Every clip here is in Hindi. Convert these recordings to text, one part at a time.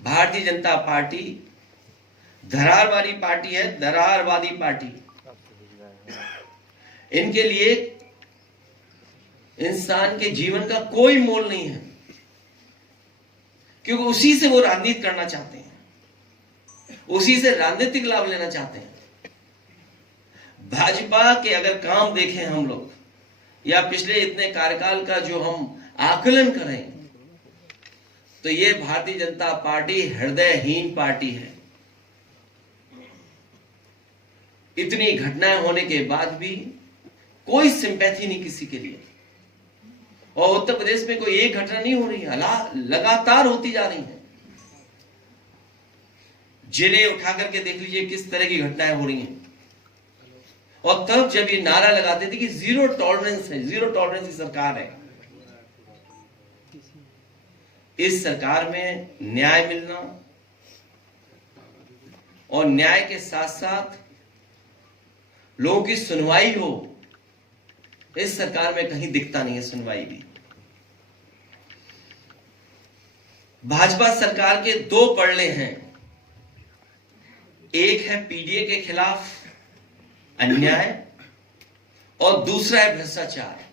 भारतीय जनता पार्टी धरारवादी पार्टी है, धरारवादी पार्टी। इनके लिए इंसान के जीवन का कोई मोल नहीं है, क्योंकि उसी से वो राजनीति करना चाहते हैं, उसी से राजनीतिक लाभ लेना चाहते हैं। भाजपा के अगर काम देखें हम लोग, या पिछले इतने कार्यकाल का जो हम आकलन करें, तो ये भारतीय जनता पार्टी हृदयहीन पार्टी है। इतनी घटनाएं होने के बाद भी कोई सिंपैथी नहीं किसी के लिए। और उत्तर प्रदेश में कोई एक घटना नहीं हो रही है, लगातार होती जा रही है। जिले उठा करके देख लीजिए किस तरह की घटनाएं हो रही हैं। और तब जब ये नारा लगाते थे कि जीरो टॉलरेंस है, जीरो टॉलरेंस की सरकार है, इस सरकार में न्याय मिलना और न्याय के साथ साथ लोगों की सुनवाई हो, इस सरकार में कहीं दिखता नहीं है सुनवाई भी। भाजपा सरकार के दो पड़ले हैं, एक है पीडीए के खिलाफ अन्याय और दूसरा है भ्रष्टाचार।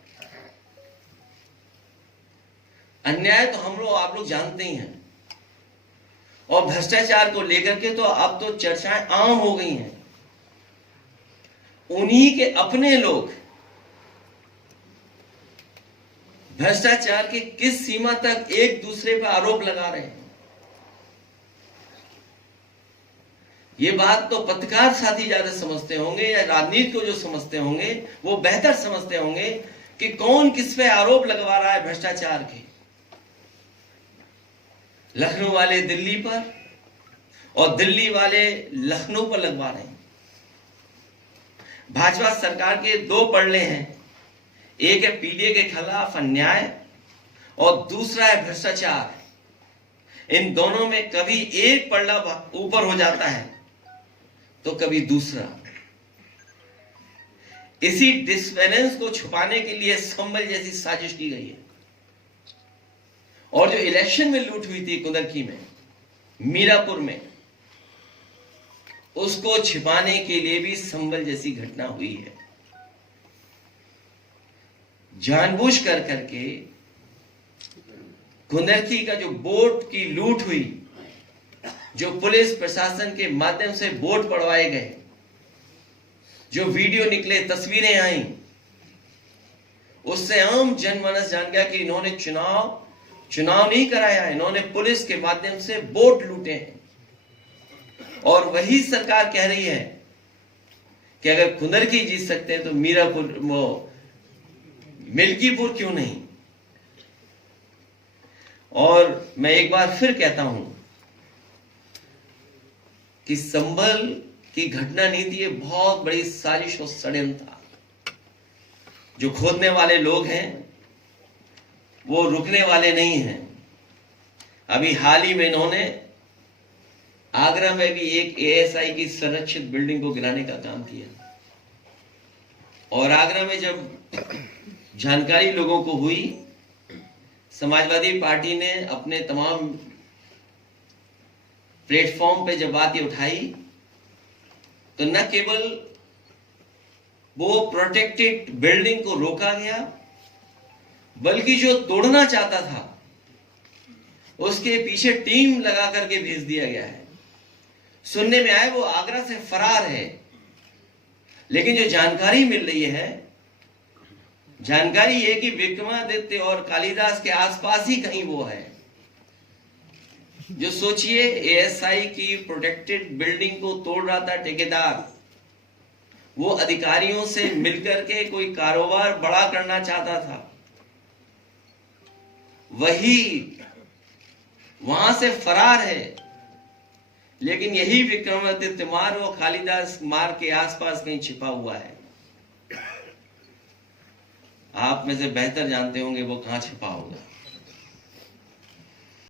अन्याय तो हम लोग आप लोग जानते ही हैं, और भ्रष्टाचार को लेकर के तो अब तो चर्चाएं आम हो गई हैं। उन्हीं के अपने लोग भ्रष्टाचार की किस सीमा तक एक दूसरे पर आरोप लगा रहे हैं। ये बात तो पत्रकार साथी ज्यादा समझते होंगे, या राजनीति को जो समझते होंगे वो बेहतर समझते होंगे कि कौन किस पे आरोप लगवा रहा है भ्रष्टाचार के। लखनऊ वाले दिल्ली पर और दिल्ली वाले लखनऊ पर लगवा रहे हैं। भाजपा सरकार के दो पड़ले हैं, एक है पीडीए के खिलाफ अन्याय और दूसरा है भ्रष्टाचार। इन दोनों में कभी एक पड़ला ऊपर हो जाता है तो कभी दूसरा। इसी डिसबैलेंस को छुपाने के लिए संभल जैसी साजिश की गई है। और जो इलेक्शन में लूट हुई थी कुंदरकी में, मीरापुर में, उसको छिपाने के लिए भी संभल जैसी घटना हुई है। जानबूझ कर करके कुंदरकी का जो वोट की लूट हुई, जो पुलिस प्रशासन के माध्यम से वोट पड़वाए गए, जो वीडियो निकले, तस्वीरें आई, उससे आम जनमानस जान गया कि इन्होंने चुनाव नहीं कराया, इन्होंने पुलिस के माध्यम से वोट लूटे हैं। और वही सरकार कह रही है कि अगर कुंदरकी जीत सकते हैं तो मीरापुर, मिल्कीपुर क्यों नहीं। और मैं एक बार फिर कहता हूं कि संभल की घटना नहीं थी, ये बहुत बड़ी साजिश और षड्यंत्र था। जो खोदने वाले लोग हैं वो रुकने वाले नहीं हैं। अभी हाल ही में इन्होंने आगरा में भी एक एएसआई की संरक्षित बिल्डिंग को गिराने का काम किया। और आगरा में जब जानकारी लोगों को हुई, समाजवादी पार्टी ने अपने तमाम प्लेटफॉर्म पे जब बात ये उठाई, तो न केवल वो प्रोटेक्टेड बिल्डिंग को रोका गया, बल्कि जो तोड़ना चाहता था उसके पीछे टीम लगा करके भेज दिया गया है। सुनने में आया वो आगरा से फरार है, लेकिन जो जानकारी मिल रही है, जानकारी ये कि विक्रमादित्य और कालिदास के आसपास ही कहीं वो है। जो सोचिए, एएसआई की प्रोटेक्टेड बिल्डिंग को तोड़ रहा था ठेकेदार, वो अधिकारियों से मिलकर के कोई कारोबार बड़ा करना चाहता था, वही वहां से फरार है। लेकिन यही विक्रमादित्य मार्ग और कालिदास मार्ग के आसपास कहीं छिपा हुआ है। आप में से बेहतर जानते होंगे वो कहां छिपा होगा।